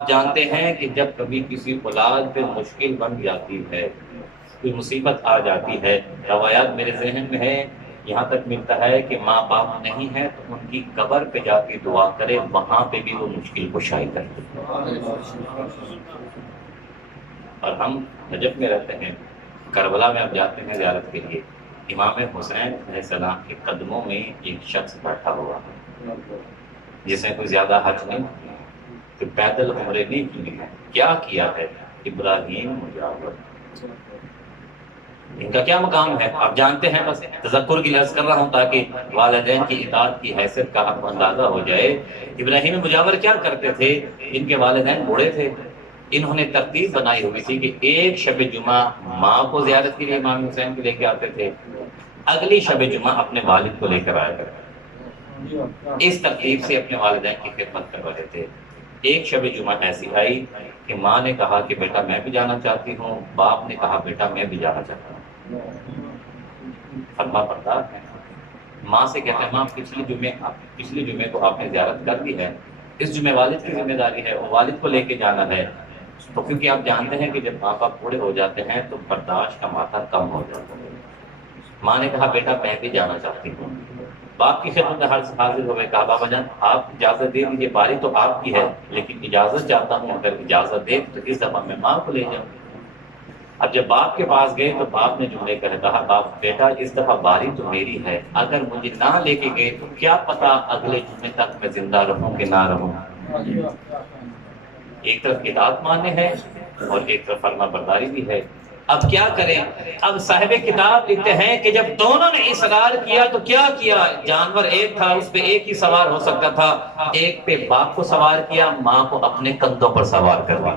آپ جانتے ہیں کہ جب کبھی کسی اولاد پہ مشکل بن جاتی ہے، کوئی مصیبت آ جاتی ہے، روایات میرے ذہن میں ہے، یہاں تک ملتا ہے کہ ماں باپ نہیں ہے تو ان کی قبر پہ جا کے دعا کرے، وہاں پہ بھی وہ مشکل کشائی کرتے ہیں۔ اور ہم نجف میں رہتے ہیں، کربلا میں اب جاتے ہیں زیارت کے لیے، امام حسین علیہ السلام کے قدموں میں ایک شخص بیٹھا ہوا ہے جس نے کوئی زیادہ حج نہیں کیا، کہ پیدل عمرے نہیں کی ہے، کیا کیا ہے؟ ابراہیم مجاور۔ ان کا کیا مقام ہے آپ جانتے ہیں، بس تذکر کی عرض کر رہا ہوں تاکہ والدین کی اطاعت کی حیثیت کا آپ کو اندازہ ہو جائے۔ ابراہیم مجاور کیا کرتے تھے؟ ان کے والدین بوڑھے تھے، انہوں نے ترتیب بنائی ہوئی تھی کہ ایک شب جمعہ ماں کو زیارت کے لیے امام حسین کو لے کے آتے تھے، اگلی شب جمعہ اپنے والد کو لے کر آیا کرتے، اس ترتیب سے اپنے والدین کی خدمت کر رہے تھے۔ ایک شب جمعہ ایسی آئی کہ ماں نے کہا کہ بیٹا میں بھی جانا چاہتی ہوں، باپ نے کہا بیٹا میں بھی جانا چاہتا ہوں۔ فرما بردار ہے، ماں سے کہتے ہیں ماں پچھلے جمعے کو آپ نے زیارت کر دی ہے، اس جمعے والد کی ذمہ داری ہے اور والد کو لے کے جانا ہے۔ تو کیونکہ آپ جانتے ہیں کہ جب ماں باپ بوڑھے ہو جاتے ہیں تو برداشت کا ماتھا کم ہو جاتا ہے۔ ماں نے کہا بیٹا میں بھی جانا چاہتی ہوں۔ باپ کی خدمت میں حاضر ہوئے، کہا بابا جان آپ اجازت دے دیجیے، باری تو آپ کی ہے لیکن اجازت چاہتا ہوں، اگر اجازت دے تو اس دفعہ میں ماں کو لے جاؤں۔ اب جب باپ کے پاس گئے تو باپ نے جملے کہا باپ بیٹا اس دفعہ باری تو میری ہے، اگر مجھے نہ لے کے گئے تو کیا پتا اگلے جمعے تک میں زندہ رہوں کہ نہ رہوں۔ ایک طرف اطاعت ماننے ہے اور ایک طرف فرما برداری بھی ہے۔ اب کیا کریں؟ اب صاحب کتاب لکھتے ہیں کہ جب دونوں نے اصرار کیا تو کیا کیا؟ جانور ایک تھا، اس پہ ایک ہی سوار ہو سکتا تھا، ایک پہ باپ کو سوار کیا، ماں کو اپنے کندھوں پر سوار کر دیا۔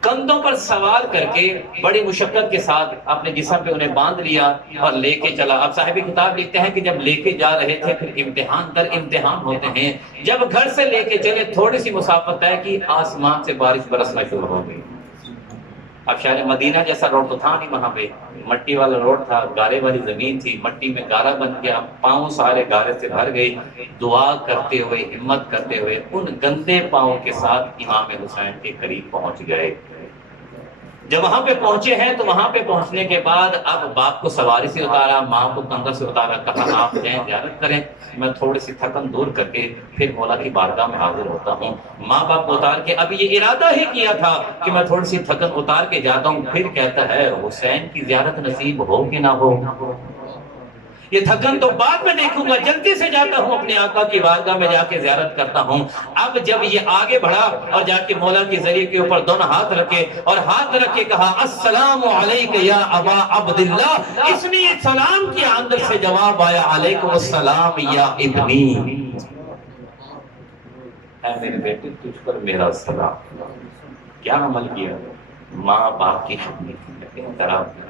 کندھوں پر سوار کر کے بڑی مشقت کے ساتھ اپنے جسم پہ انہیں باندھ لیا اور لے کے چلا۔ اب صاحب کتاب لکھتے ہیں کہ جب لے کے جا رہے تھے پھر امتحان در امتحان ہوتے ہیں، جب گھر سے لے کے چلے تھوڑی سی مسافت طے کی، آسمان سے بارش برسنا شروع ہو گئی۔ اب شہر مدینہ جیسا روڈ تو تھا نہیں، وہاں پہ مٹی والا روڈ تھا، گارے والی زمین تھی، مٹی میں گارا بن گیا، پاؤں سارے گارے سے بھر گئی۔ دعا کرتے ہوئے ہمت کرتے ہوئے ان گندے پاؤں کے ساتھ امام حسین کے قریب پہنچ گئے۔ جب وہاں پہ پہنچے ہیں تو وہاں پہ پہنچنے کے بعد اب باپ کو سواری سے اتارا، ماں کو کندھا سے اتارا، کہا آپ جائیں زیارت کریں، میں تھوڑی سی تھکن دور کر کے پھر مولا کی بارگاہ میں حاضر ہوتا ہوں۔ ماں باپ کو اتار کے اب یہ ارادہ ہی کیا تھا کہ میں تھوڑی سی تھکن اتار کے جاتا ہوں، پھر کہتا ہے حسین کی زیارت نصیب ہو کہ نہ ہو، یہ تھکن تو بعد میں دیکھوں گا، جلدی سے جاتا ہوں اپنے آقا کی بارگاہ میں جا کے زیارت کرتا ہوں۔ اب جب یہ آگے بڑھا اور جا کے مولا کے ذریعے کے اوپر دونوں ہاتھ رکھے اور ہاتھ رکھ کے کہا السلام علیک یا ابا عبداللہ، اس نے یہ سلام کیا، اندر سے جواب آیا علیکم السلام یا ابنی، اے میرے بیٹے تجھ پر میرا سلام۔ کیا عمل کیا؟ ماں باپ کی خدمت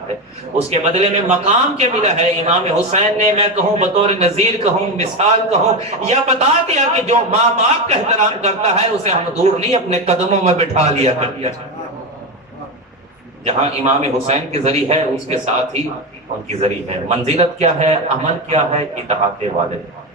ہے، اس کے بدلے میں مقام کیا ملا ہے؟ امام حسین نے میں کہوں بطور نذیر کہوں، مثال کہوں، یا بتا دیا کہ جو ماں باپ کا احترام کرتا ہے اسے ہم دور نہیں اپنے قدموں میں بٹھا لیا کرتے۔ جہاں امام حسین کے ذریعہ ہے اس کے ساتھ ہی ان کی ذریعہ ہے۔ منزلت کیا ہے؟ عمل کیا ہے؟ اطاعت والد۔